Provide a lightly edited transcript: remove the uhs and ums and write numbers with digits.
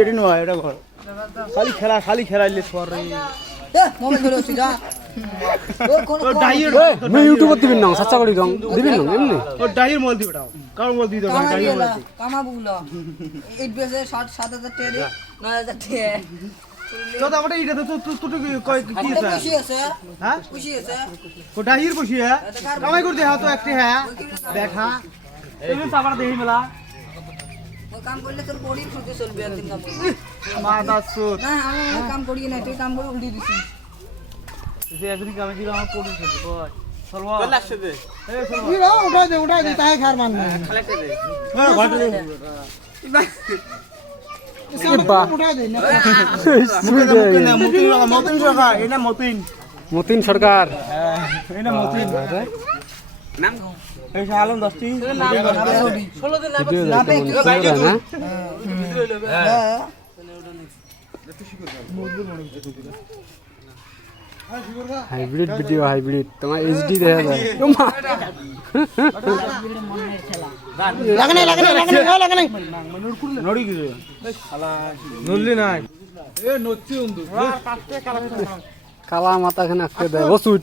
এটি নয় এটা ঘর খালি খেলাইলে সরে ইউটিউবত দিবিন না সাচ্চা করি দং দিবিন না এমনি ও ডাইর মল দিবি দাও কার মল দিই দাও ডাইর মল কামাবুলা 8 বেসে 7000 টাকা 9000 টাকা তো আমরা এটা তো তুই কি খুশি আছে হ্যাঁ খুশি আছে ও ডাইর বসি হ্যাঁ কামাই করতে হ্যাঁ তো একটি হ্যাঁ দেখা তুমি সাবার দেই মেলা ওই কাম করলে তোর বডি ফুটে চলবে একদিন কাম মাদা সুত না আমি কাম করি না তুই কাম করে উল্টি দিছিস তুই একদিন কামে দিলে আমার পড়ি চলবে কই সলবা চল আসছে দে এই উঠাই দে তাই খার মান না খালাতে দে হ্যাঁ ঘাটে দে বাহ উঠাই দে না মতিন সরকার এটা মতিন সরকার এটা মতিন নাম এই আলম দস্তি 16 দিন না হাইব্রিড ভিডিও হাইব্রিড তোমার এইচডি দেখা যায় লাগনে নড়ি কি শালা নড়লি নাই এ নচ্ছি উন্দু কালা মাথা খানে আটকে দেয় ওষুধ